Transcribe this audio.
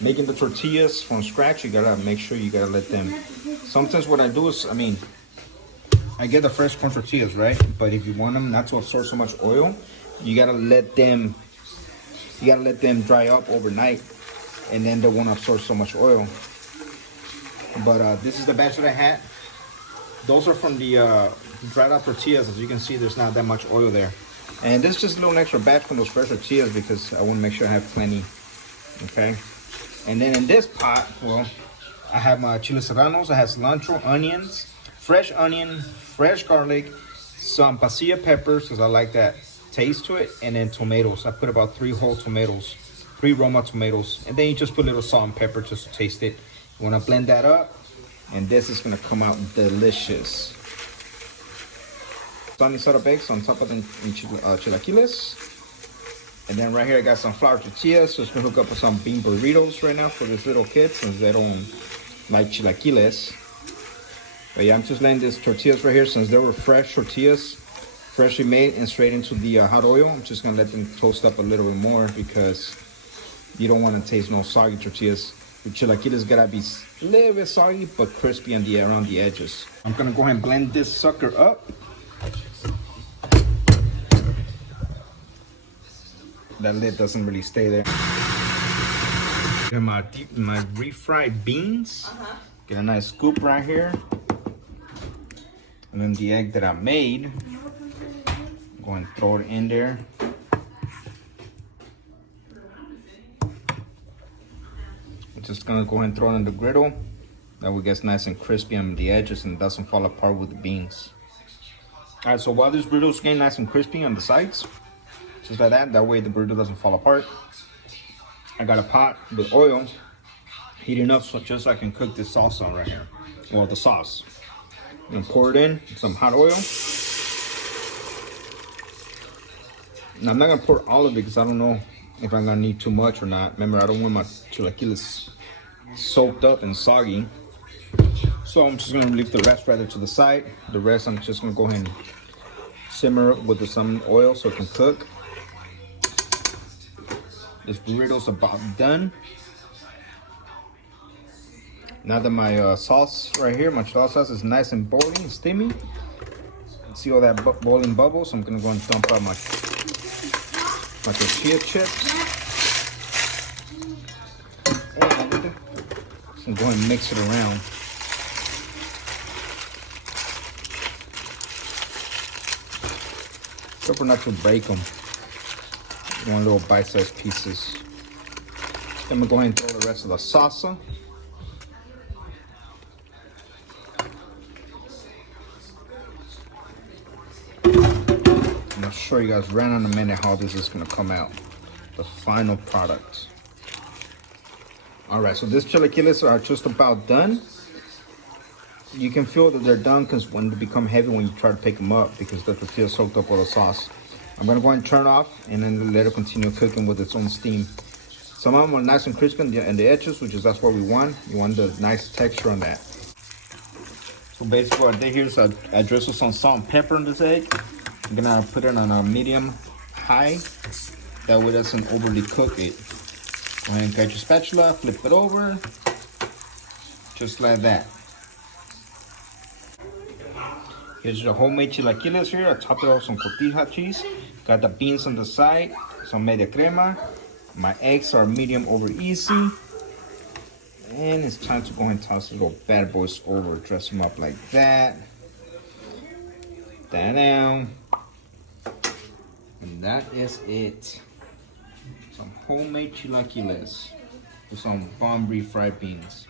making the tortillas from scratch, you gotta make sure you gotta let them. Sometimes what I do is, I get the fresh corn tortillas, right? But if you want them not to absorb so much oil, you gotta let them dry up overnight, and then they won't absorb so much oil. But this is the batch that I had. Those are from the dried out tortillas. As you can see, there's not that much oil there. And this is just a little extra batch from those fresh tortillas because I want to make sure I have plenty. Okay. And then in this pot, well, I have my chile serranos. I have cilantro, onions, fresh onion, fresh garlic, some pasilla peppers because I like that taste to it, and then tomatoes. I put about 3 whole tomatoes, 3 Roma tomatoes, and then you just put a little salt and pepper just to taste it. You want to blend that up, and this is going to come out delicious. Sunny soda bakes on top of the chilaquiles. And then right here I got some flour tortillas, so it's going to hook up with some bean burritos right now for these little kids since they don't like chilaquiles. But yeah, I'm just letting these tortillas right here, since they were fresh tortillas, freshly made and straight into the hot oil. I'm just going to let them toast up a little bit more because you don't want to taste no soggy tortillas. The chilaquiles gotta be a little bit soggy but crispy on around the edges. I'm gonna go ahead and blend this sucker up. That lid doesn't really stay there. Get my refried beans. Get a nice scoop right here. And then the egg that I made, go and throw it in there. I'm just gonna go ahead and throw it on the griddle. That way it gets nice and crispy on the edges and doesn't fall apart with the beans. All right, so while this burrito is getting nice and crispy on the sides, just like that, that way the burrito doesn't fall apart. I got a pot with oil heating up just so I can cook this salsa right here. Well, the sauce. I'm gonna pour it in, some hot oil. Now I'm not gonna pour all of it because I don't know if I'm gonna need too much or not. Remember, I don't want my chilaquiles soaked up and soggy. So I'm just gonna leave the rest rather to the side. The rest I'm just gonna go ahead and simmer with some oil so it can cook. This burrito's about done. Now that my sauce right here, my chilao sauce is nice and boiling and steamy. See all that boiling bubbles? I'm gonna go and dump out my tortilla chips. And I'm going to mix it around. Careful not to break them. One little bite-sized pieces. Then I'm going to go ahead and throw the rest of the salsa. I'm going to show you guys right in a minute how this is going to come out. The final product. All right, so these chilaquiles are just about done. You can feel that they're done because when they become heavy when you try to pick them up because the tortilla soaked up all the sauce. I'm gonna go ahead and turn it off and then let it continue cooking with its own steam. Some of them are nice and crispy on the edges, which is that's what we want. You want the nice texture on that. So basically what I did here is I drizzled some salt and pepper on this egg. I'm gonna put it on a medium high. That way it doesn't overly cook it. Go ahead and get your spatula, flip it over, just like that. Here's your homemade chilaquiles here. I topped it off with some cotija cheese. Got the beans on the side, some media crema. My eggs are medium over easy. And it's time to go ahead and toss the little bad boys over. Dress them up like that. Down. And that is it. Some homemade chilaquiles with some bomb refried beans.